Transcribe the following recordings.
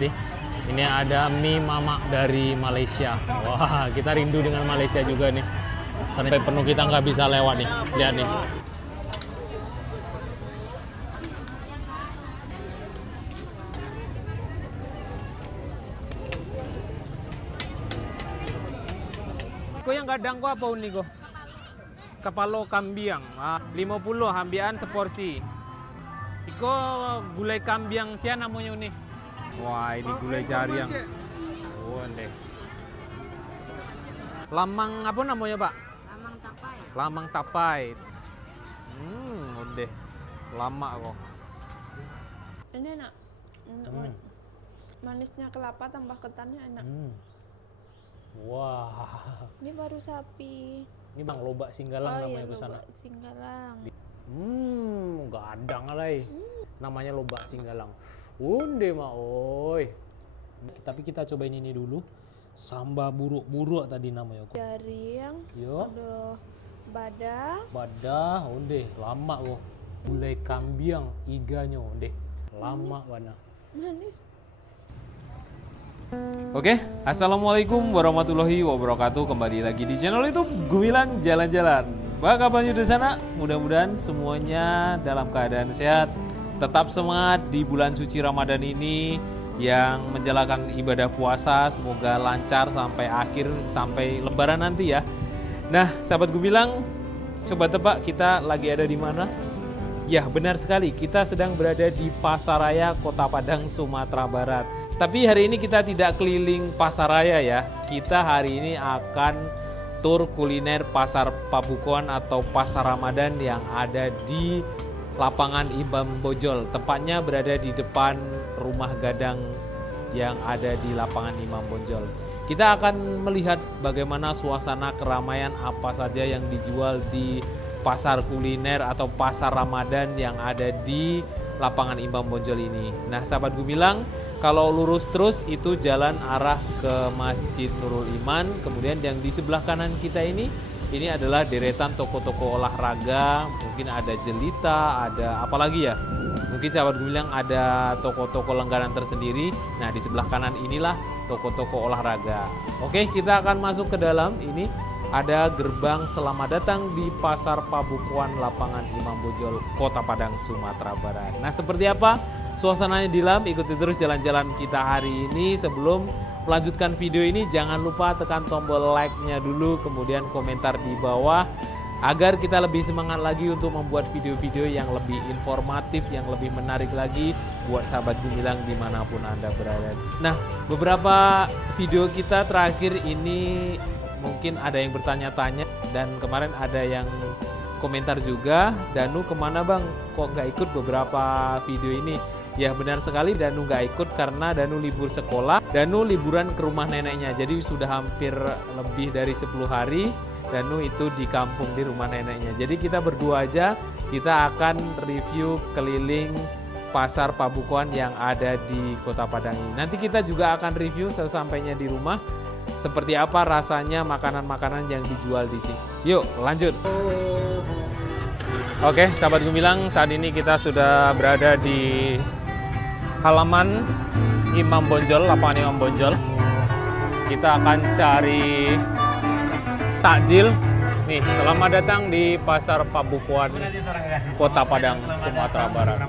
nanti. Ini ada mie mamak dari Malaysia. Wah, kita rindu dengan Malaysia juga nih. Sampai penuh kita nggak bisa lewat nih. Lihat nih. Ko yang kadang ko apa uni ko? Kepala kambiang. 50 hambian seporsi. Iko gulai kambiang sia namanya uni. Wah, ini gulai jariang. Oh, deh. Lamang apa namanya, Pak? Lamang tapai. Lamang tapai. Udah. Lama kok. Ini enak. Manisnya kelapa tambah ketannya enak. Wah. Ini baru sapi. Ini Bang Lobak Singgalang namanya ke sana. Lobak Singgalang. Gadang alai. Namanya Lobak Singgalang. Unde mak oi. Tapi kita cobain ini dulu. Samba buruk-buruk tadi namanya. Jariang. Yo. Ada badah. Badah, onde lama kok. Gulai kambiang iganya onde. Lama mana. Manis. Oke, assalamualaikum warahmatullahi wabarakatuh. Kembali lagi di channel YouTube Gumilang Jalan-Jalan. Bagaimana kabarnya di sana? Mudah-mudahan semuanya dalam keadaan sehat. Tetap semangat di bulan suci Ramadan ini yang menjalankan ibadah puasa. Semoga lancar sampai akhir, sampai Lebaran nanti ya. Nah, sahabat Gumilang, coba tebak kita lagi ada di mana? Ya, benar sekali. Kita sedang berada di Pasaraya Kota Padang, Sumatera Barat. Tapi hari ini kita tidak keliling pasaraya ya. Kita hari ini akan tur kuliner Pasar Pabukuan atau Pasar Ramadan yang ada di lapangan Imam Bonjol. Tepatnya berada di depan rumah gadang yang ada di lapangan Imam Bonjol. Kita akan melihat bagaimana suasana keramaian apa saja yang dijual di pasar kuliner atau pasar Ramadan yang ada di lapangan Imam Bonjol ini. Nah, sahabat Gumilang, kalau lurus terus itu jalan arah ke Masjid Nurul Iman. Kemudian yang di sebelah kanan kita ini adalah deretan toko-toko olahraga. Mungkin ada jelita, ada apa lagi ya? Mungkin sahabat Gumilang ada toko-toko langganan tersendiri. Nah, di sebelah kanan inilah toko-toko olahraga. Oke, kita akan masuk ke dalam. Ini ada gerbang selamat datang di Pasar Pabukuan lapangan Imam Bonjol, Kota Padang, Sumatera Barat. Nah, seperti apa suasananya di dalam? Ikuti terus jalan-jalan kita hari ini. Sebelum melanjutkan video ini, jangan lupa tekan tombol like-nya dulu, kemudian komentar di bawah, agar kita lebih semangat lagi untuk membuat video-video yang lebih informatif, yang lebih menarik lagi buat sahabat Gumilang dimanapun Anda berada. Nah, beberapa video kita terakhir ini mungkin ada yang bertanya-tanya, dan kemarin ada yang komentar juga, Danu kemana bang? Kok nggak ikut beberapa video ini? Ya benar sekali, Danu nggak ikut karena Danu libur sekolah. Danu liburan ke rumah neneknya, jadi sudah hampir lebih dari 10 hari Danu itu di kampung di rumah neneknya. Jadi kita berdua aja, kita akan review keliling Pasar Pabukuan yang ada di Kota Padang ini. Nanti kita juga akan review sesampainya di rumah seperti apa rasanya makanan-makanan yang dijual di sini. Yuk lanjut. Oke, sahabat Gumilang, saat ini kita sudah berada di halaman Imam Bonjol, lapangan Imam Bonjol. Kita akan cari takjil. Nih, selamat datang di Pasar Pabukuan, Kota Padang, Sumatera Barat.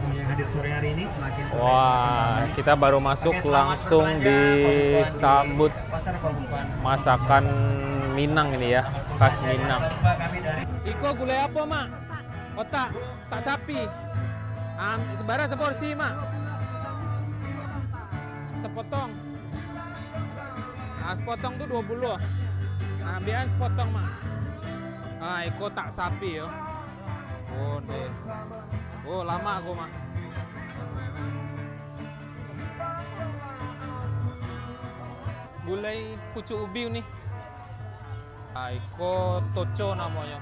Wah, kita baru masuk langsung disambut masakan Minang ini ya, khas Minang. Iko gulai apa, Mak? Otak, tak sapi. Sebarang seporsi, Mak. Sepotong. Sepotong tuh 20. Ambilan sepotong, Mak. Iko tak sapi yo. Oh, deh. Oh, lama aku, Mak. Gulai pucuk ubi nih. Iko toco namanya.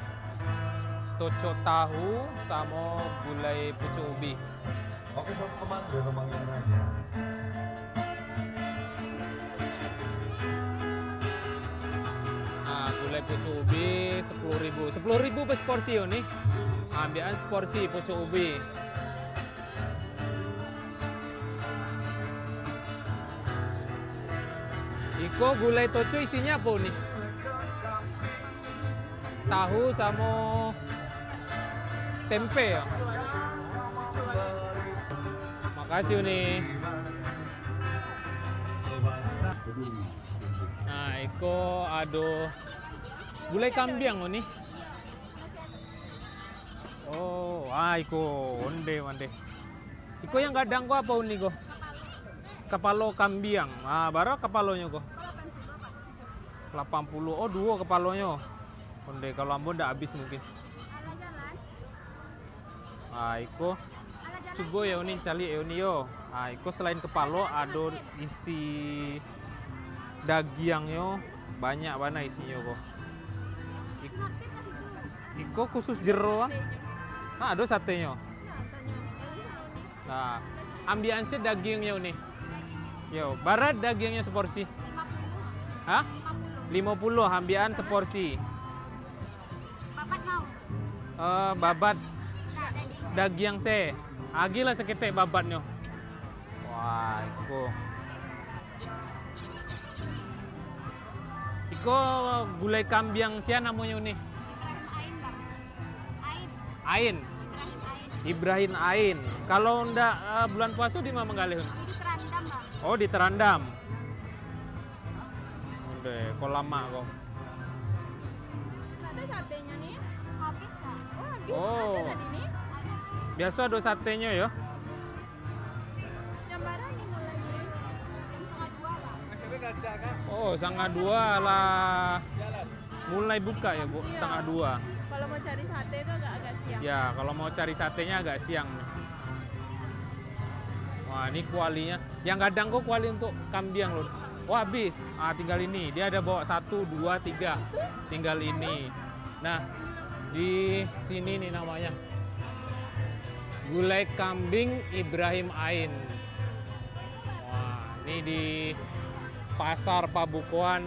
Toco tahu sama gulai pucuk ubi. Oke, teman yang aja. Nah, gulai pucuk ubi 10.000. 10.000 per porsi nih. Ambilan seporsi pucuk ubi. Iko gulai toco isinya apa nih? Tahu sama tempe ya. Makasih Uni. Nah, Iko ado gulai kambing Uni. Oh, Iko onde mande. Iko yang kadang ko apa Uni ko? Kepalo kambing. Ah, baru kepalonya ko. 80. Oh, dua kepalonya. Onde kalau ambon udah habis mungkin. Iko coba ya Uni cari ya Uni yo. Iko selain kepalo ada isi dagingnya banyak mana isinya kok. Iko khusus jero. Ada satenya. Nah, ambiannya dagingnya Uni. Yo, barat dagingnya seporsi. 50. Hah? 50 ambian seporsi. Babat mau? Babat daging se. Agi lah seketek babatnya. Wah, Iko gulai kambing sia namanya Uni. Ibrahim Ain, Bang. Ain. Ibrahim Ain. Kalau ndak bulan puasa di mana menggalih? Di Terandam, Bang. Oh, di Terandam. Udah, kok lama kok. Ada satenya nih. Habis, Kak. Oh, habis Oh. ada tadi nih. Biasa ada satenya ya. Jam berapa nih mulai nih? Jam 1:30, Bang. Oh, 1:30 lah. Mulai buka ya, Bu, Iya. 1:30. Kalau mau cari sate itu agak-agak siang. Ya, kalau mau cari satenya agak siang. Wah, ini kualinya. Yang kadang kok kuali untuk kambing loh. Wah, habis. Tinggal ini. Dia ada bawa 1, 2, 3. Tinggal ini. Nah, di sini nih namanya. Gulai kambing Ibrahim Ain. Wah, ini di Pasar Pabukuan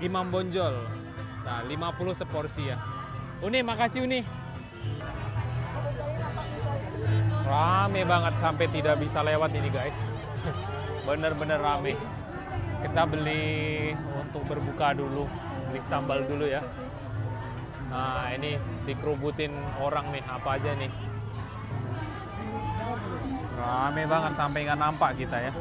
Imam Bonjol. Nah, 50 seporsi ya. Uni, makasih Uni. Rame banget sampai tidak bisa lewat ini guys. Bener-bener rame. Kita beli untuk berbuka dulu. Beli sambal dulu ya. Nah, ini dikerubutin orang nih, apa aja nih. Rame banget sampai nggak nampak kita ya.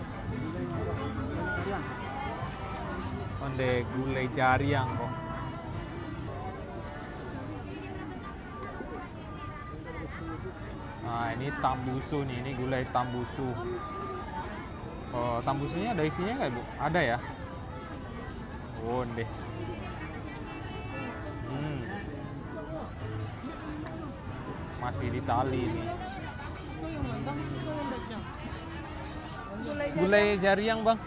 Onde gulai jariang kok. Nah, ini tambusu nih, ini gulai tambusu. Oh, tambusunya ada isinya nggak, Bu? Ada ya? Onde. Masih di tali nih. Gulai jariang, Bang.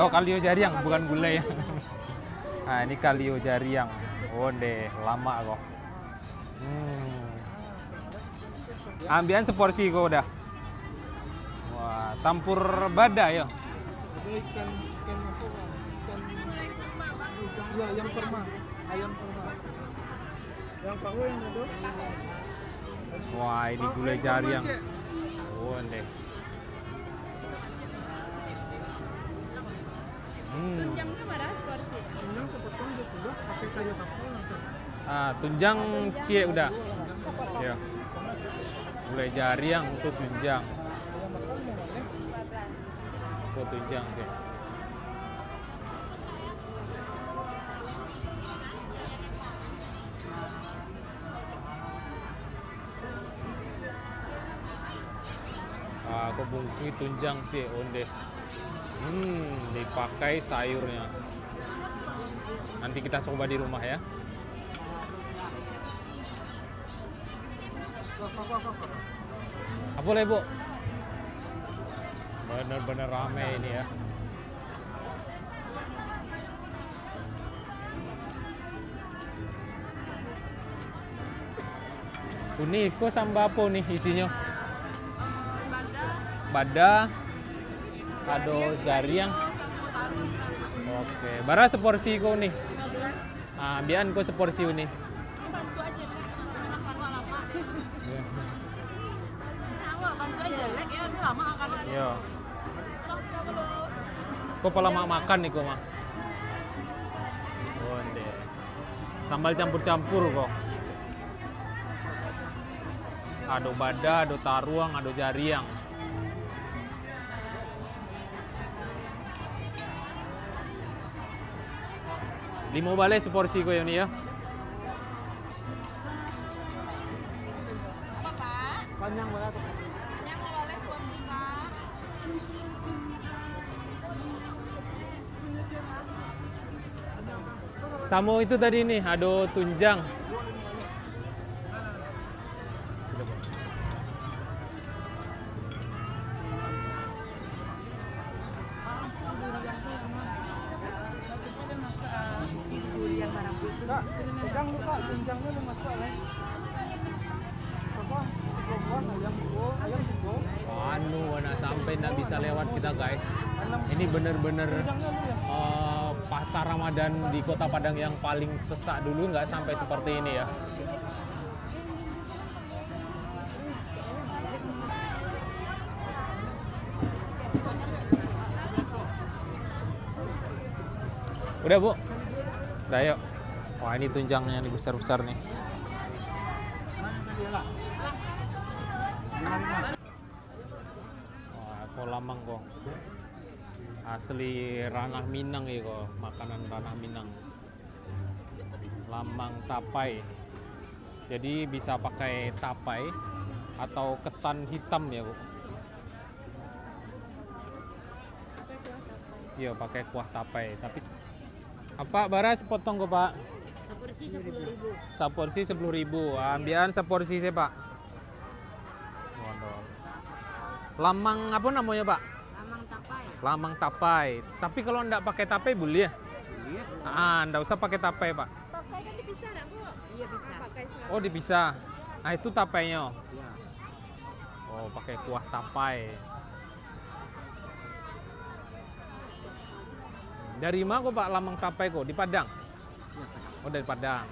Oh, kalio jariang, bukan gulai ya. Nah, ini kalio jariang. Onde, lama kok. Ambian seporsi kok udah. Wah, campur bada ya. Ikan apa? Iya, yang perma, ayam perma. Yang tahu yang itu. Wah, ini gulai jariang. Onde. Tunjangnya mana seporsi? Yang sepotong udah pakai sayur kapal langsung. Tunjang cie udah. Ya. Gulai jariang untuk tunjang. Untuk tunjang cie. Aku bungkus tunjang cie onde. Dipakai sayurnya. Nanti kita coba di rumah ya. Apa boleh, Bu? Bener-bener rame ini ya. Ini kok sambal apa nih isinya? Bada, ada jariang. Oke, bara seporsi kau nih. 15. Bian kau seporsi ini. Bantu aja, Nek. Makan lama deh. Nah, bantu aja, Lek. Ya, itu lama makan. Yo. Kok pola mak makan nih kok mah. Onde. Sambal campur-campur kok. Ado bada, ado taruang, ado jariang. Limo bale seporsi ko yun ya. Apa Pak? Panjang banget. Yang boleh porsi Pak. Samo itu tadi nih, ado tunjang. Kak, pegang lu kak, tunjangnya lu masuk lah. Apa? Bukan ayam buko. Anu, mana sampai nggak bisa lewat kita guys. Ini bener-bener pasar Ramadan di Kota Padang yang paling sesak dulu, nggak sampai seperti ini ya. Udah Bu? Udah yuk. Wah ini tunjangnya nih besar-besar nih. Wah kok lamang kok. Asli ranah Minang ya kok, makanan ranah Minang. Lamang tapai. Jadi bisa pakai tapai atau ketan hitam ya Bu. Iya pakai kuah tapai. Tapi apa baras potong kok Pak? Seporsi 10.000. Seporsi 10.000. Ambilan seporsi saya Pak. Waduh. Lamang apa namanya Pak? Lamang tapai. Lamang tapai. Tapi kalau enggak pakai tapai boleh ya? Iya. Enggak usah pakai tapai Pak. Pakai kan dipisah enggak, Bu? Iya bisa. Pakai selama. Oh dipisah. Nah itu tapainya. Iya. Oh pakai kuah tapai. Dari mana kok Pak lamang tapai kok? Di Padang? Iya, Pak. Oh dari Padang.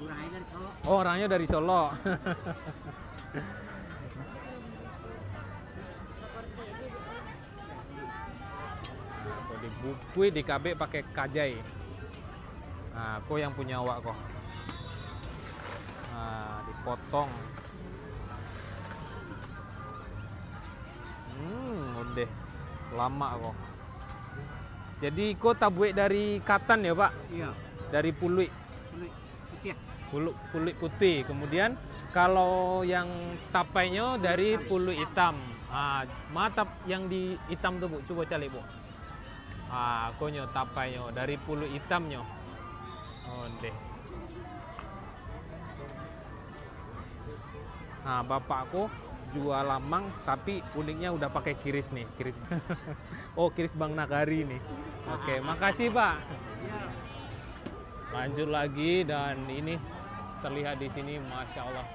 Kurangnya dari Solo. Oh orangnya dari Solo. Kok dibukui di KB pakai kajai. Nah, kok yang punya awak kok. Nah, dipotong. Udah lama kok. Jadi kok tabuik dari katan ya Pak? Iya. Dari puluh Putih. puluh putih. Kemudian kalau yang tapainya dari puluh hitam. Ah, mata yang di hitam tuh Bu, coba cari Bu. Ah, konyo tapainya dari puluh hitamnya. Oh, deh. Nah, bapakku jual lamang tapi uniknya udah pakai kiris nih, kiris. Oh, kiris Bang Nagari nih. Oke, makasih Pak. Lanjut lagi dan ini terlihat di sini, masya Allah,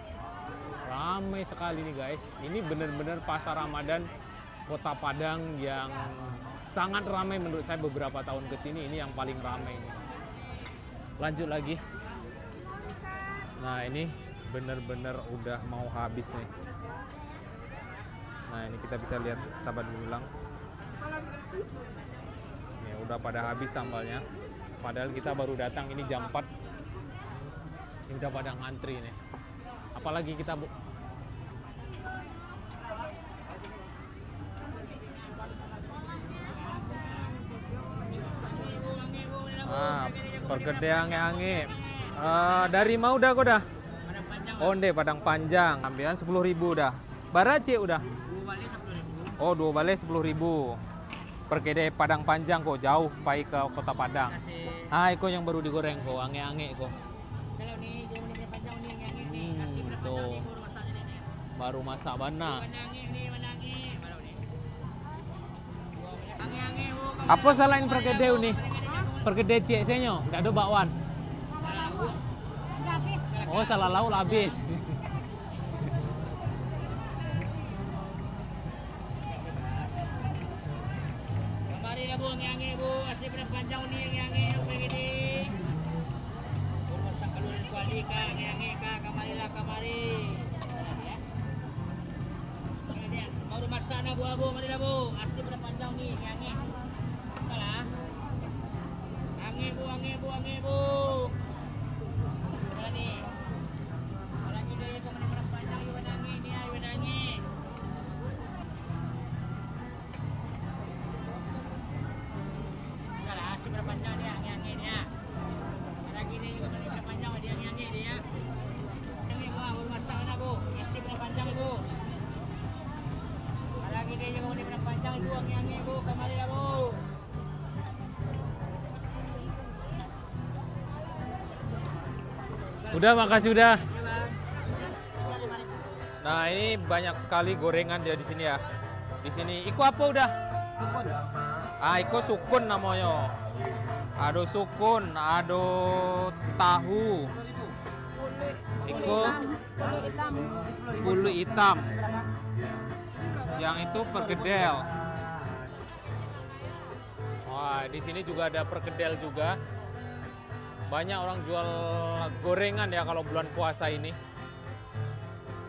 ramai sekali nih guys. Ini benar-benar pasar Ramadan Kota Padang yang sangat ramai menurut saya. Beberapa tahun ke sini ini yang paling ramai ini. Lanjut lagi. Nah ini benar-benar udah mau habis nih. Nah ini kita bisa lihat sahabat bilang. Ini udah pada habis sambalnya. Padahal kita baru datang ini jam 4. Ini udah pada ngantri nih. Apalagi kita Bu. Pergede ange-ange. Dari mau udah kok dah? Onde Padang Panjang. Ambilan 10.000 dah. Baraci udah? 2 balik 10.000. Oh 2 balai 10.000. Pergede Padang Panjang kok jauh pai ke Kota Padang. Ah, iko yang baru digoreng kok, ange-ange kok. Kalau nih jauh nih panjang nih yang ini asli Tuh. baru masaknya nih. Baru masak bana. Menangi nih menangi. Baru nih. Ange-ange Bu. Apa salahin pergede nih? Pergede cik senyo, enggak ada bakwan. Udah habis. Oh, salah lauk habis. Kamari lah Bu, ange-ange Bu. Asli benar panjang nih ange-ange begini. Masak kalau dari kuali ka ange-ange ka kamari lah kamari. Baru masak na Bu, mari lah Bu. Asli benar panjang nih ange-ange. Udah, makasih udah. Nah, ini banyak sekali gorengan ya di sini ya. Di sini iku apa udah? Sukun. Ah, iku sukun namanya. Ado sukun, ado tahu. Iku bulu hitam. Yang itu perkedel. Wah, di sini juga ada perkedel juga. Banyak orang jual gorengan ya kalau bulan puasa ini.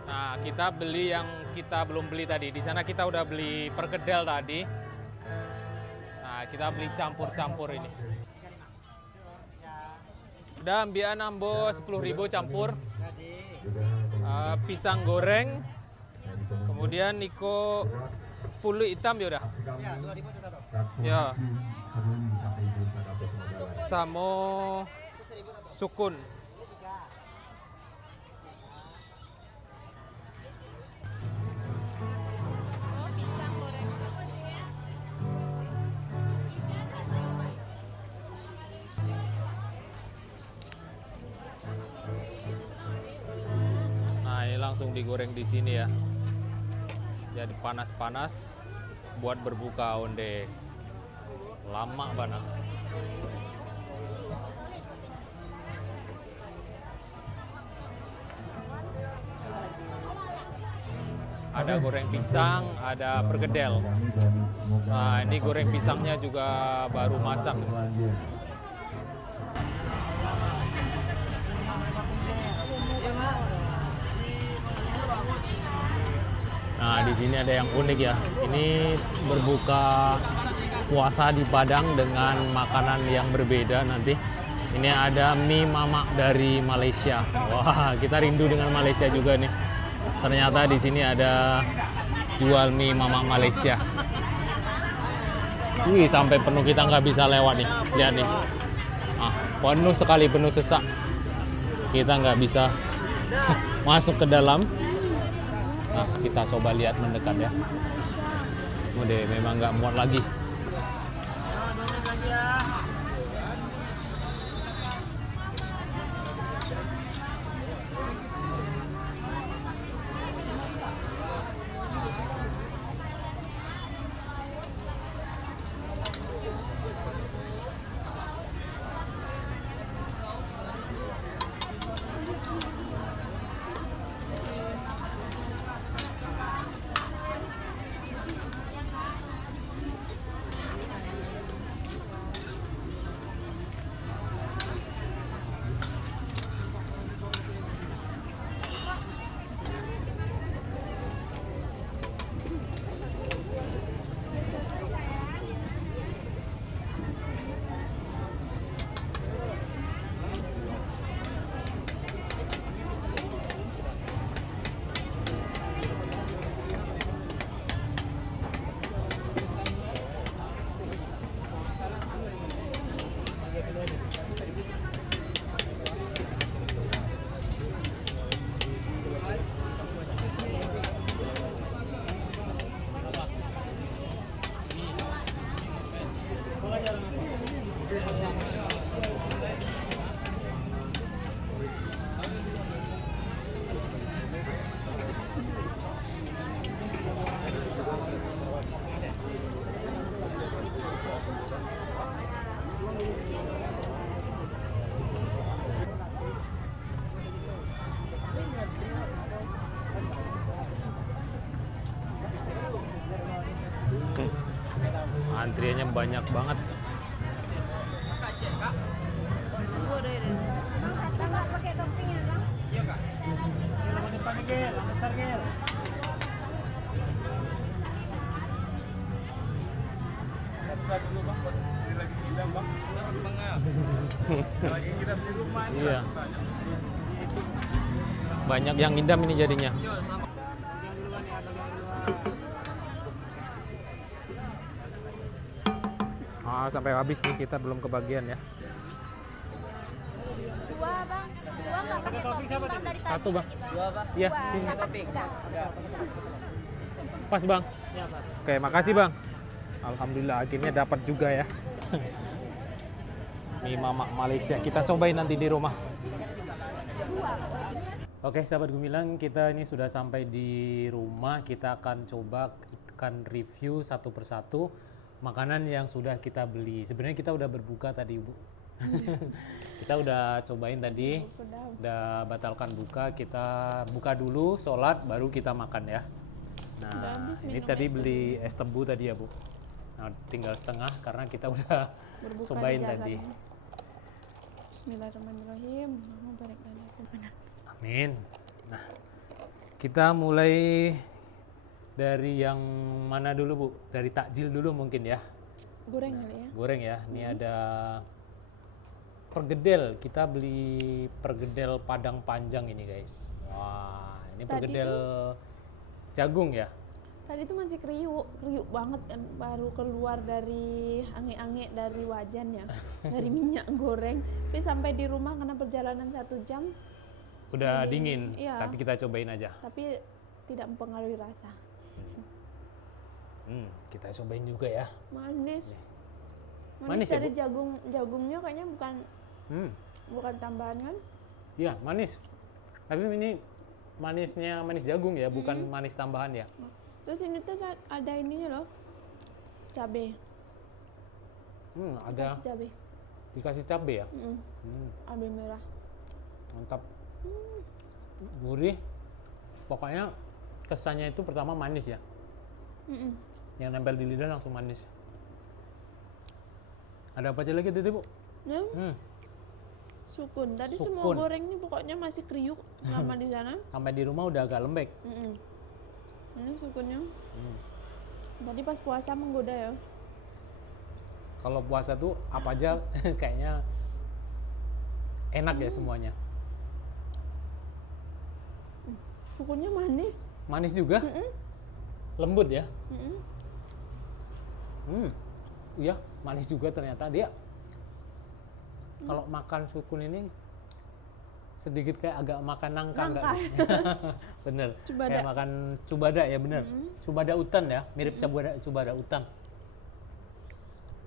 Nah, kita beli yang kita belum beli tadi. Di sana kita udah beli perkedel tadi. Nah, kita beli campur-campur ini. Udah ambian ambo 10.000 campur. Pisang goreng. Kemudian niko pulu hitam ya udah. Ya, 2.000 itu satu. Ya. Samo sukun. Oh, pisang goreng. Nah, ini langsung digoreng di sini ya. Jadi panas-panas buat berbuka onde. Lama banget. Ada goreng pisang, ada perkedel. Nah, ini goreng pisangnya juga baru masak. Nah, di sini ada yang unik ya. Ini berbuka puasa di Padang dengan makanan yang berbeda nanti. Ini ada mie mamak dari Malaysia. Wah, kita rindu dengan Malaysia juga nih. Ternyata di sini ada jual mie mamak Malaysia. Wih, sampai penuh, kita nggak bisa lewat nih. Lihat nih. Ah, penuh sekali, penuh sesak. Kita nggak bisa masuk ke dalam. Nah, kita coba lihat mendekat ya. Udah, memang nggak muat lagi. Antriannya banyak banget. Pakai topping ya, Bang? Iya, Kak. Depan Gel, besar Gel. Dulu, Bang. Iya. Banyak yang ngidam ini jadinya. Sampai habis nih, kita belum kebagian ya. Dua bang, dua nggak pakai topping bang dari tadi. Satu bang. Dua bang. Iya, Dua, sini. nggak pakai enggak. Pas bang. Oke, makasih bang. Alhamdulillah akhirnya dapat juga ya. Ini mamak Malaysia, kita cobain nanti di rumah. Oke sahabat Gumilang, kita ini sudah sampai di rumah. Kita akan coba review satu persatu makanan yang sudah kita beli. Sebenarnya kita udah berbuka tadi Bu. Kita udah cobain tadi, udah batalkan buka. Kita buka dulu, sholat, baru kita makan ya. Nah ini tadi beli es tebu tadi ya Bu. Nah tinggal setengah karena kita udah Berbuka cobain di jalan. tadi. Bismillahirrahmanirrahim. Allahumma barik lana fi ma Amin. Nah, kita mulai dari yang mana dulu Bu? Dari takjil dulu mungkin ya. goreng kali ya. Goreng ya. Ini ada pergedel. Kita beli pergedel Padang Panjang ini guys. Wah, ini Tadi pergedel jagung ya. Tadi itu masih kriuk banget kan, baru keluar dari ange-ange dari wajannya, dari minyak goreng. Tapi sampai di rumah karena perjalanan 1 jam, Udah Jadi, dingin, iya. tapi kita cobain aja. tapi tidak mempengaruhi rasa. Kita cobain juga ya. Manis. Manis ya, dari Bu? jagungnya kayaknya bukan tambahan kan? Iya, manis. Tapi ini manisnya manis jagung ya, bukan manis tambahan ya. Terus ini tuh ada ininya loh, cabe. Ada Kasih cabe. dikasih cabai ya. Cabe merah. Mantap. Gurih. Pokoknya kesannya itu pertama manis ya. Yang nempel di lidah langsung manis. Ada apa aja lagi tadi Bu? Ya, sukun. Tadi semua Sukun. goreng nih pokoknya masih kriuk lama di sana. Sampai di rumah udah agak lembek. Ini sukunnya. Tadi pas puasa menggoda ya. Kalau puasa tuh apa aja kayaknya enak ya semuanya. Sukunnya manis. Manis juga. Lembut ya. Iya, manis juga ternyata dia. Kalau makan sukun ini sedikit kayak agak makan nangka enggak? Bener. Cubada. Kayak makan cubada ya bener. Cubada utan ya, mirip cubada utan.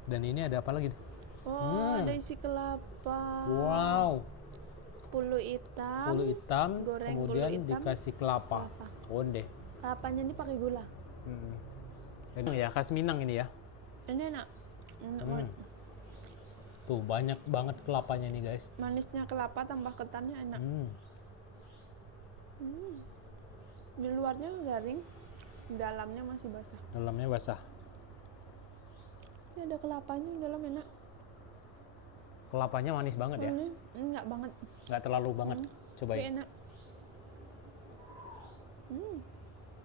Dan ini ada apa lagi? Oh, ada isi kelapa. Wow, Pulu hitam. pulu hitam, goreng kemudian pulu hitam, dikasih kelapa. Onde. Kelapanya ini pakai gula. Enak ya, khas Minang ini ya. Ini enak. Enak banget. Tuh banyak banget kelapanya nih guys. Manisnya kelapa tambah ketannya enak. Di luarnya garing, di dalamnya masih basah. Dalamnya basah. Ini ada kelapanya di dalam enak. Kelapanya manis banget ya. Ini enggak banget, Nggak terlalu banget. tapi Cobain. enak.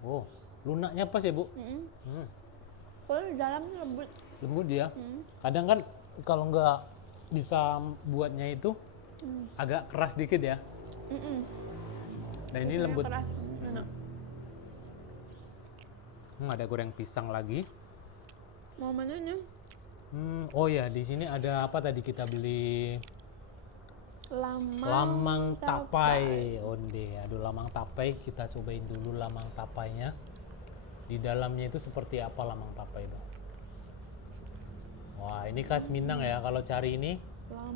Oh, lunaknya pas ya Bu. Kalau di dalamnya lembut. Lembut dia. Kadang kan kalau nggak bisa buatnya itu agak keras dikit ya. Dan ini Biasanya lembut. keras. Enak. Ada goreng pisang lagi. Mau menunya? Oh ya, di sini ada apa tadi kita beli? Lamang tapai. Onde. Aduh, lamang tapai. Kita cobain dulu lamang tapainya. Di dalamnya itu seperti apa lamang tapai itu? Wah, ini khas Minang ya. Kalau cari ini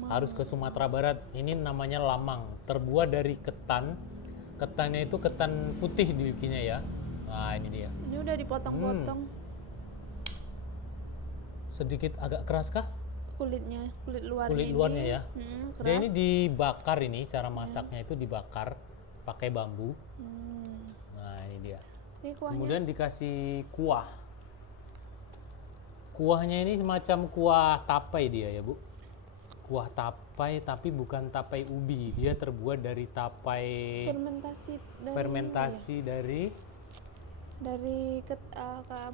harus ke Sumatera Barat. Ini namanya lamang. Terbuat dari ketan. Ketannya itu ketan putih dibikinnya ya. Nah, ini dia. Ini udah dipotong-potong Sedikit agak keras kah? kulitnya, kulit luarnya. Kulit luarnya ini, ya. keras. Dia ini dibakar ini. Cara masaknya itu dibakar pakai bambu. Nah, ini dia. Ini kuahnya. Kemudian dikasih kuah. Kuahnya ini semacam kuah tapai dia ya Bu. Kuah tapai tapi bukan tapai ubi. Dia terbuat dari tapai fermentasi dari fermentasi dari Dari ke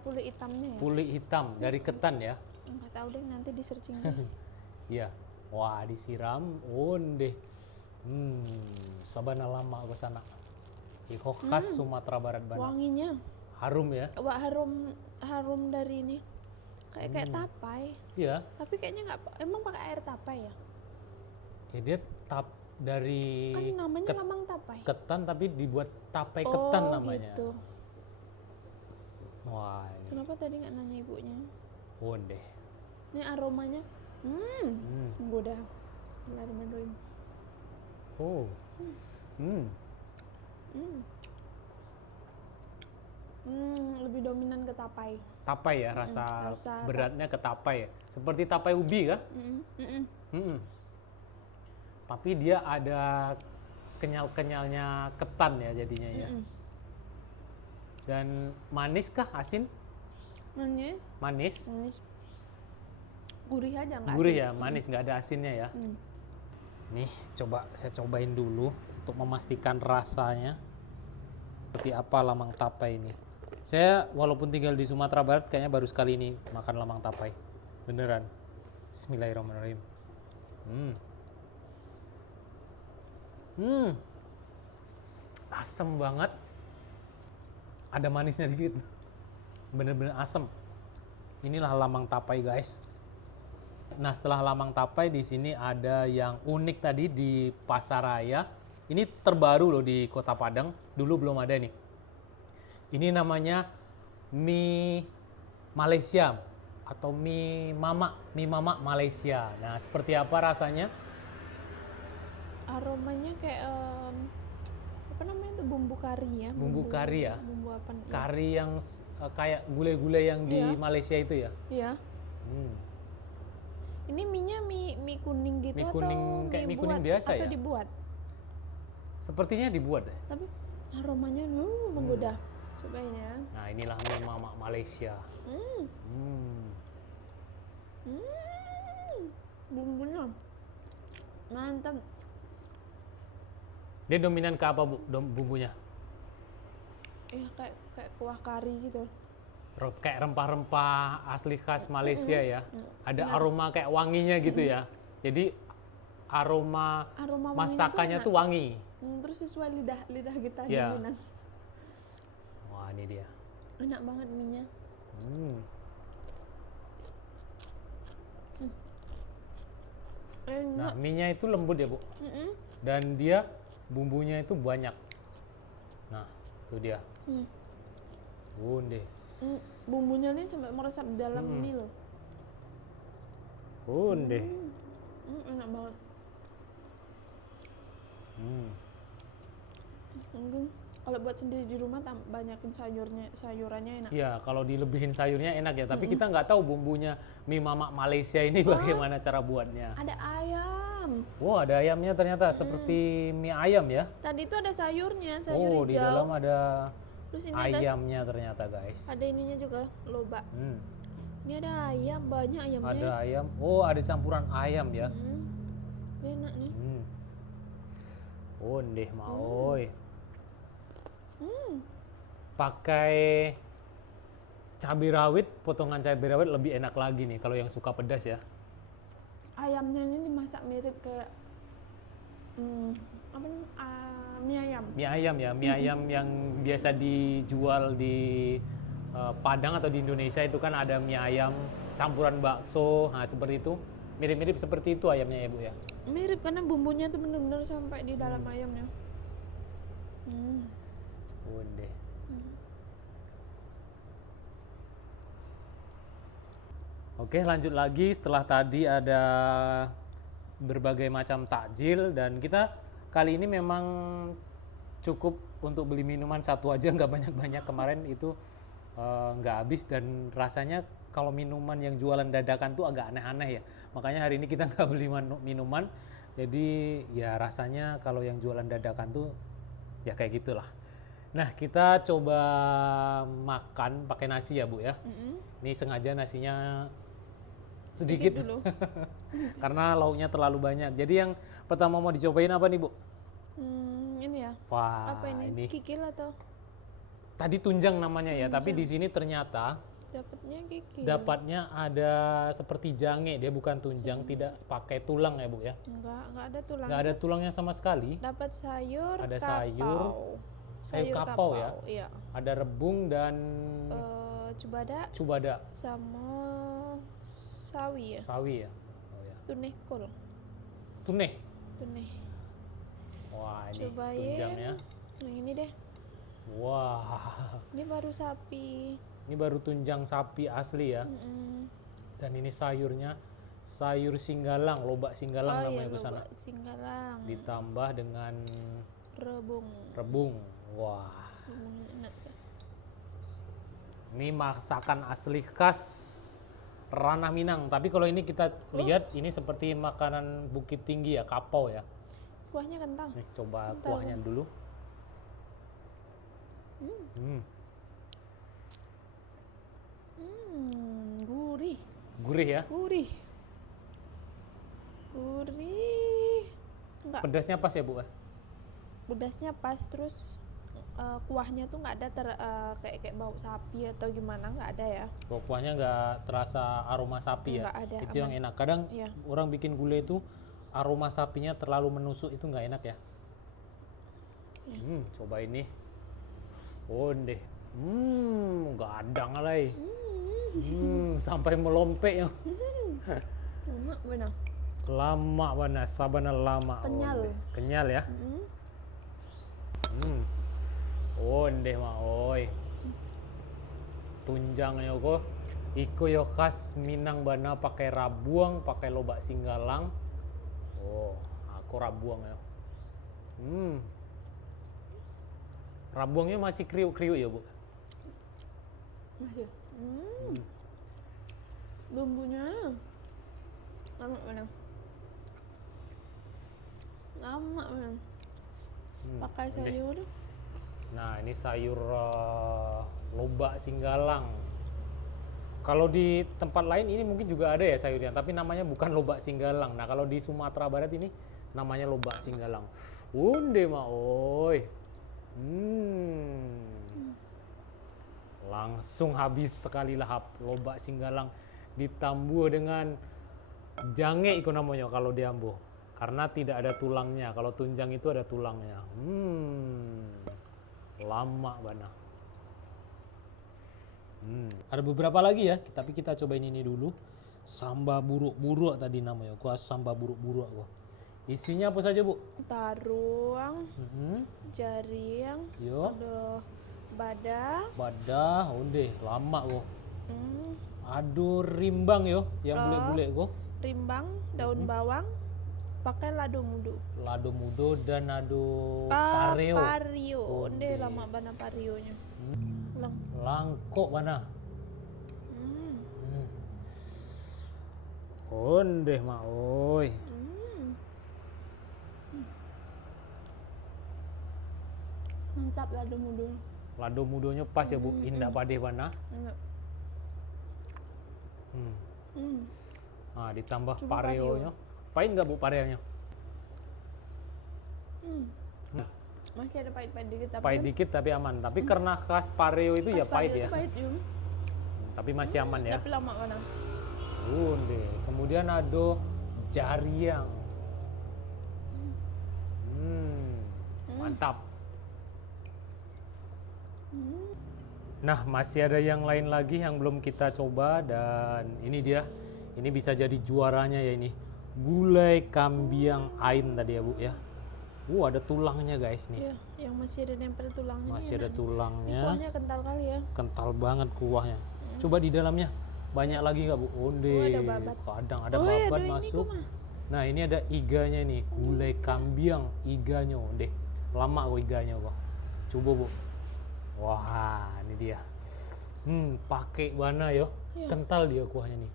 pulut hitamnya ya. Pulik hitam dari ketan ya. Nggak tahu deh, nanti di searching deh. Iya. Wah, disiram onde. Sabana lama ke sana. Iko khas Sumatera Barat Bana. Wanginya, Harum ya. wah harum dari ini. Kayak tapai. Iya. Tapi kayaknya nggak, emang pakai air tapai ya? Ya dia dari Kan namanya lamang tapai. ketan tapi dibuat tapai ketan namanya. Gitu. Wah, ini Kenapa tadi nggak nanya ibunya? onde. Ini aromanya, menggoda. Bismillahirrahmanirrahim. Oh. Lebih dominan ke tapai. Tapai ya, rasa rasa beratnya ke tapai ya. Seperti tapai ubi kah? Tapi dia ada kenyal-kenyalnya ketan ya jadinya ya. Dan manis kah? Asin? Manis, Manis. manis. Gurih aja nggak? Gurih asin. ya, manis, nggak ada asinnya ya. Nih, saya cobain dulu untuk memastikan rasanya. Seperti apa lamang tapai ini. Saya walaupun tinggal di Sumatera Barat, kayaknya baru sekali ini makan lamang tapai. Beneran. Bismillahirrahmanirrahim. Asem banget. Ada manisnya dikit. Bener-bener asem. Inilah lamang tapai guys. Nah, setelah lamang tapai di sini ada yang unik tadi di Pasaraya. Ini terbaru loh di Kota Padang. Dulu belum ada nih. Ini namanya mie Malaysia atau mie mama Malaysia. Nah, seperti apa rasanya? Aromanya kayak apa namanya itu, bumbu kari ya? Bumbu kari ya? Bumbu apa? Ya. Kari yang kayak gulai-gulai yang di Iya. Malaysia itu ya? Iya. Ini mie-nya mie kuning gitu Mie atau kuning kayak mie kuning buat, biasa atau ya? dibuat? Sepertinya dibuat deh. Tapi aromanya menggoda. Cobain ya. Nah, inilah mie mama Malaysia. Bumbunya mantap. Dia dominan ke apa Bu bumbunya? Ya kayak kuah kari gitu. Kayak rempah-rempah asli khas Malaysia ya. Ada aroma kayak wanginya gitu ya. Jadi aroma Aroma wanginya masakannya enak. tuh wangi. Terus sesuai lidah kita Iya. dominan. Wah, ini dia. Enak banget mie-nya. Nah, Enak. mie-nya itu lembut ya, Bu. Dan dia bumbunya itu banyak. Nah, itu dia. Bunde. Bumbunya nih sampai meresap di dalam mie loh. Bunde. Enak banget. Mungkin kalau buat sendiri di rumah banyakin sayurannya enak. Ya, kalau dilebihin sayurnya enak ya. Tapi kita nggak tahu bumbunya mie mama Malaysia ini bagaimana cara buatnya. Ada ayam. Wow, ada ayamnya ternyata seperti mie ayam ya. Tadi itu ada sayurnya, sayur Oh, di hijau. dalam ada Terus ini ayamnya ternyata guys. ada ininya juga, loba. Ini ada ayam, banyak ayamnya. Ada ayam. Oh, ada campuran ayam ya. Ini enak nih. Ondeh maoi. Pakai cabai rawit, potongan cabai rawit lebih enak lagi nih kalau yang suka pedas ya. Ayamnya ini dimasak mirip kayak apa namanya? Mie ayam. Mie ayam ya, mie ayam yang biasa dijual di Padang atau di Indonesia itu kan ada mie ayam campuran bakso, nah seperti itu. Mirip-mirip seperti itu ayamnya ya Bu ya. Mirip karena bumbunya tuh bener-bener sampai di dalam ayamnya. Ondeh. Oke, lanjut lagi. Setelah tadi ada berbagai macam takjil dan kita kali ini memang cukup untuk beli minuman satu aja, nggak banyak-banyak. Kemarin itu nggak habis dan rasanya kalau minuman yang jualan dadakan tuh agak aneh-aneh ya. Makanya hari ini kita nggak beli minuman. Jadi ya rasanya kalau yang jualan dadakan tuh ya kayak gitulah. Nah, kita coba makan pakai nasi ya Bu ya. Ini sengaja nasinya sedikit dulu. karena lauknya terlalu banyak. Jadi yang pertama mau dicobain apa nih Bu? Ini ya. Wah, Apa ini? Kikil atau tadi tunjang namanya ya, tapi di sini ternyata Dapatnya gigi. dapatnya ada seperti jange, dia bukan tunjang, tidak pakai tulang ya Bu ya. Enggak ada tulang. Nggak ada tulangnya sama sekali. Dapat sayur, Ada kapau. sayur kapau ya. Iya. Ada rebung dan Cubada cubada, sama sawi ya. sawi ya. Oh ya. Tuneh kol. Tuneh. Tuneh. Wah, ini Cobain. tunjangnya. Yang ini deh. Wah. Ini baru sapi. Ini baru tunjang sapi asli ya. Dan ini sayurnya sayur singgalang, lobak singgalang namanya ke sana. lobak singgalang. Ditambah dengan Rebung. rebung. Wah. Rebung enak, guys. Ini masakan asli khas Ranah Minang. Tapi kalau ini kita lihat ini seperti makanan Bukit Tinggi ya, kapau ya. Kuahnya kental. Nih coba Kental. kuahnya dulu. Gurih. Gurih ya. Gurih. Gurih. Enggak, Pedasnya pas ya Bu? pedasnya pas, terus kuahnya tuh nggak ada kayak bau sapi atau gimana, nggak ada ya. Kalau kuahnya nggak terasa aroma sapi ya. Nggak ada, Itu yang enak. Kadang Iya. orang bikin gulai itu aroma sapinya terlalu menusuk, itu nggak enak ya. Coba ini. Oh deh. Gadang alai. Sampai melompek ya. Enak benar. Lama bana, sabana lama. Kenyal. Deh. Kenyal ya. Oh deh mah oi. Tunjang yo ko. Iko yo khas Minang bana pakai rabuang, pakai lobak singgalang. Oh, aku rabuang ya. Rabuangnya masih kriuk-kriuk ya, Bu? Masih. Bumbunya lama benar. Lama benar. Pakai Deh. sayur. Nah, ini sayur lobak singgalang. Kalau di tempat lain ini mungkin juga ada ya sayurnya, tapi namanya bukan lobak singgalang. Nah, kalau di Sumatera Barat ini namanya lobak singgalang. Unde mah oi. Langsung habis sekali lahap lobak singgalang ditambah dengan jange itu namanya kalau di Ambo. Karena tidak ada tulangnya. Kalau tunjang itu ada tulangnya. Lama bana. Ada beberapa lagi ya, tapi kita cobain ini dulu. Samba buruk-buruk tadi namanya. Kuah samba buruk-buruk gua. Isinya apa saja, Bu? Taruang, jaring, Yo, ada badah, badah, onde, lama gua. hmm, Aduh rimbang yo, yang bule-bule gua. rimbang, daun bawang, pakai lado mudo. Lado mudo dan lado pareo. Pario, Onde. onde lama bana parionya. Lang. Langkok mana? Hmm. Onde mah oi. Mantap lado mudo. Lado mudonya pas ya, Bu. Indah padeh mana? Enak. Nah, ditambah Coba pareonya. Pahit nggak, Bu, pareonya? Masih ada pahit-pahit dikit tapi Pahit dikit tapi aman. Tapi karena khas pareo itu ya pahit ya. Pahit juga. Tapi masih aman ya. Tapi lama mana? Onde. Kemudian ada jariang. Mantap. Nah, masih ada yang lain lagi yang belum kita coba dan ini dia. Ini bisa jadi juaranya ya ini. Gulai kambiang ain tadi ya, Bu ya. Ada tulangnya guys nih. Iya, yang masih ada nempel tulangnya. Masih nih, ada enak. tulangnya. Kuahnya kental kali ya. Kental banget kuahnya. Coba di dalamnya. Banyak lagi nggak, Bu? Onde. Oh, ada babat. Kadang ada Oh, babat iya, aduh, ini masuk. kok mah. Nah, ini ada iganya nih. Gulai kambiang iganya, Onde. Lama kok iganya kok. Coba, Bu. Wah, ini dia. Pakai bana yo. Iya. Kental dia kuahnya nih.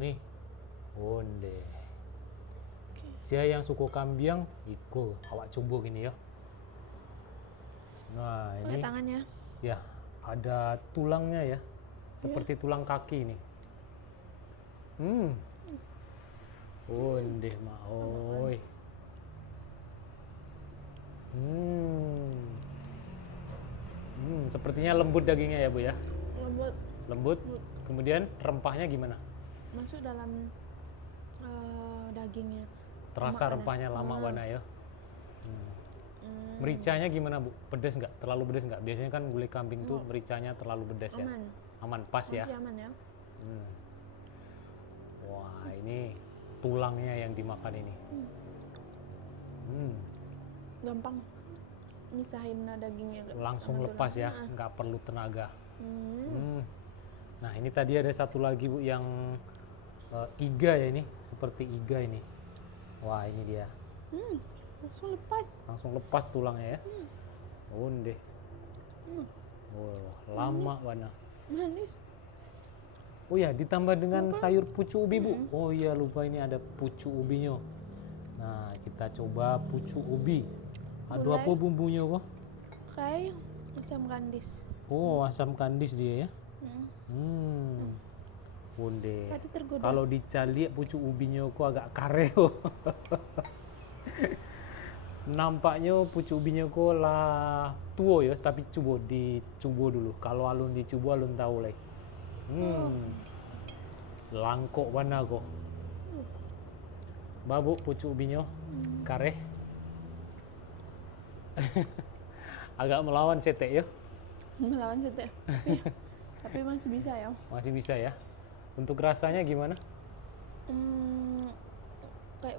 Nih. Onde. Saya yang suku kambiang, iko awak coba gini ya. Nah, Pakai ini tangannya. ya ada tulangnya ya. Seperti tulang kaki ini. Onde mah oi. Sepertinya lembut dagingnya ya Bu ya. Lembut, Lembut. Kemudian rempahnya gimana? masuk dalam dagingnya. Terasa Lama rempahnya mana? lama Wana ya. Mericanya gimana Bu? Pedas nggak? Terlalu pedas nggak? Biasanya kan gulai kambing tuh mericanya terlalu pedas ya. Aman, Aman pas ya. masih aman ya. Hmm. Wah ini tulangnya yang dimakan ini. Gampang misahin dagingnya. nggak Langsung sama lepas tulang. ya, nggak perlu tenaga. Hmm. Nah ini tadi ada satu lagi Bu yang iga ya ini, seperti iga ini. Wah ini dia, Langsung lepas. langsung lepas tulangnya ya. Onde. Wah lama Wana. Manis. Oh ya ditambah dengan sayur pucuk ubi Bu. Oh iya lupa ini ada pucuk ubinya. Nah kita coba pucuk ubi. Aduh Gulai. apa bumbunya kok? Kayak asam kandis. Oh asam kandis dia ya. Hmm. Onde. Tadi tergoda. Kalau dicalik pucuk ubinya kok agak kareo. Nampaknya pucuk ubinya kok lah tua ya, tapi dicoba dulu. Kalau alun dicoba alun tahu lah. Langkok mana kok. Babu pucuk ubinya kareh. Agak melawan cetek ya. Melawan cetek. Tapi masih bisa ya. Masih bisa ya. Untuk rasanya gimana? Kayak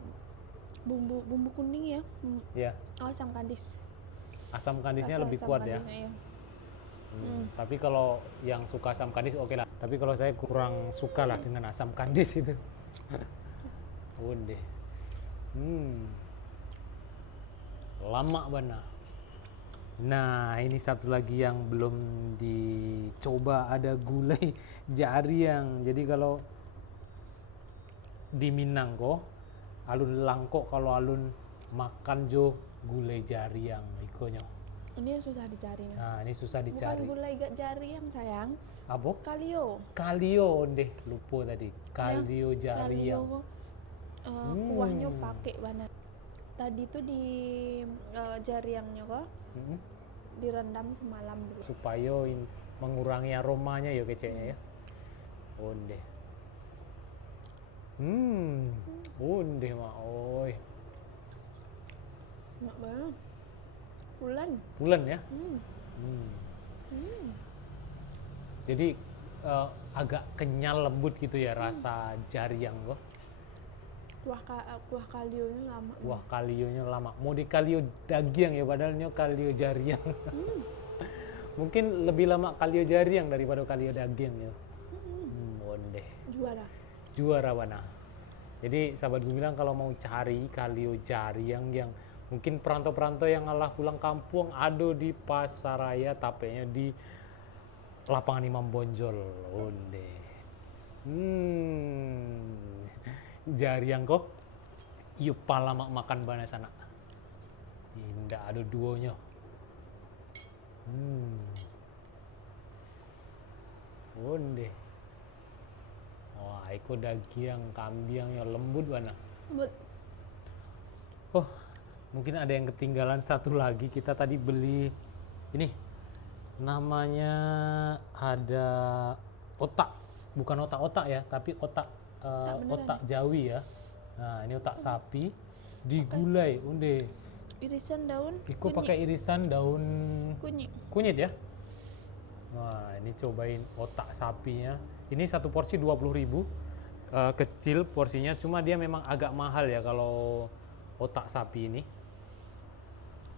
bumbu kuning ya. Ya, Asam kandis. asam kandisnya Rasa lebih asam kuat ya. kandisnya, Tapi kalau yang suka asam kandis oke lah. Tapi kalau saya kurang suka lah dengan asam kandis itu. Udah. Lama bana. Nah ini satu lagi yang belum dicoba, ada gulai jariang. Jadi kalau di Minang kok alun langkok, kalau alun makan jo gulai jariang ikonyo. Ini susah dicari nih. Nah ini susah Bukan dicari. gulai jari yang sayang. Apa? Kalio. Kalio deh, lupa tadi. Kalio Kalio jariang. kuahnya pakai banget. Tadi tuh di jariangnya kok direndam semalam dulu. Supaya mengurangi aromanya ya keceknya ya. Onde. Onde mak oi. Enak banget. Pulen ya. Jadi agak kenyal lembut gitu ya rasa jariang kok. Kuah kalionya lama. Wah kalionya lama. Mau di kalio daging ya padahalnya kalio jariang. Mungkin lebih lama kalio jariang daripada kalio daging ya. Onde. Juara mana? Jadi sahabat gue bilang kalau mau cari kalio jariang yang mungkin perantau-perantau yang ngalah pulang kampung ada di Pasaraya, tapenya di lapangan Imam Bonjol. Onde. Jariang kok yuk pala makan bana sana. Indah ada duonya. Onde. Wah, itu daging kambing yang lembut bana. Lembut. Oh, mungkin ada yang ketinggalan satu lagi. Kita tadi beli ini namanya ada otak, bukan otak-otak ya, tapi otak otak Jawi ya. Nah, ini otak sapi digulai, onde. Irisan daun. Iko pakai irisan daun kunyit ya. Wah, ini cobain otak sapinya. Ini satu porsi 20.000. Kecil porsinya, cuma dia memang agak mahal ya kalau otak sapi ini.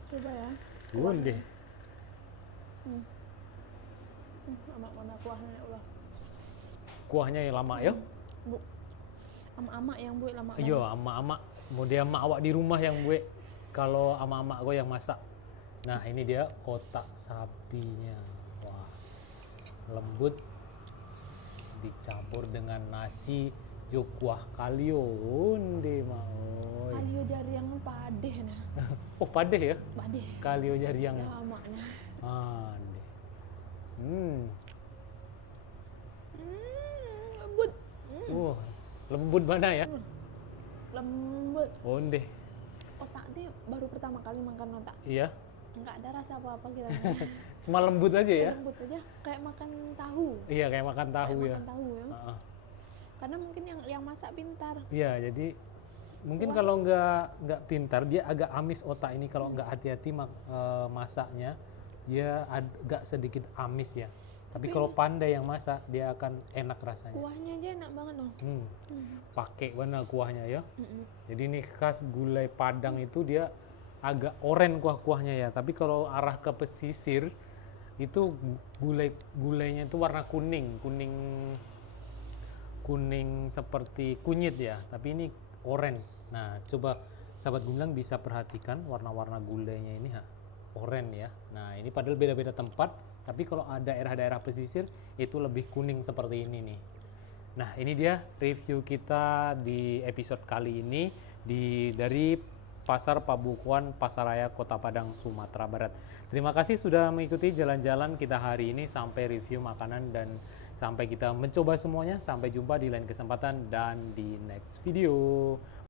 Coba ya. Onde. Amak mana kuahnya ya Allah. Kuahnya yang lama ya. Bu. Ama-ama yang buat lama. Iya, ama-ama. Kemudian ama awak di rumah yang buat. Kalau ama-ama gue yang masak. Nah, ini dia otak sapinya. Wah. Lembut. Dicampur dengan nasi jo kuah kalio. Onde mau. Kalio jariang padeh nah. Oh, padeh ya? Padeh. Kalio jariang. Ya amaknya. Ande. Lembut. Lembut mana ya? Lembut. Onde. Otak tuh baru pertama kali makan otak. Iya. nggak ada rasa apa-apa kita. Cuma lembut aja ya. Lembut aja, kayak makan tahu. Iya, kayak makan tahu Kayak ya. makan tahu ya. Heeh. Karena mungkin yang masak pintar. Iya, jadi mungkin kalau nggak pintar dia agak amis otak ini kalau nggak hati-hati masaknya dia agak sedikit amis ya. Tapi kalau pandai yang masak dia akan enak rasanya. Kuahnya aja enak banget loh. Pakai warna kuahnya ya. Mm-mm. Jadi ini khas gulai Padang itu dia agak oren kuah-kuahnya ya. Tapi kalau arah ke pesisir itu gulainya itu warna kuning seperti kunyit ya. Tapi ini oren. Nah, coba sahabat Gumilang bisa perhatikan warna-warna gulainya ini oren ya. Nah, ini padahal beda-beda tempat, tapi kalau ada daerah-daerah pesisir itu lebih kuning seperti ini nih. Nah, ini dia review kita di episode kali ini dari Pasar Pabukuan Pasaraya Kota Padang, Sumatera Barat. Terima kasih sudah mengikuti jalan-jalan kita hari ini sampai review makanan dan sampai kita mencoba semuanya. Sampai jumpa di lain kesempatan dan di next video.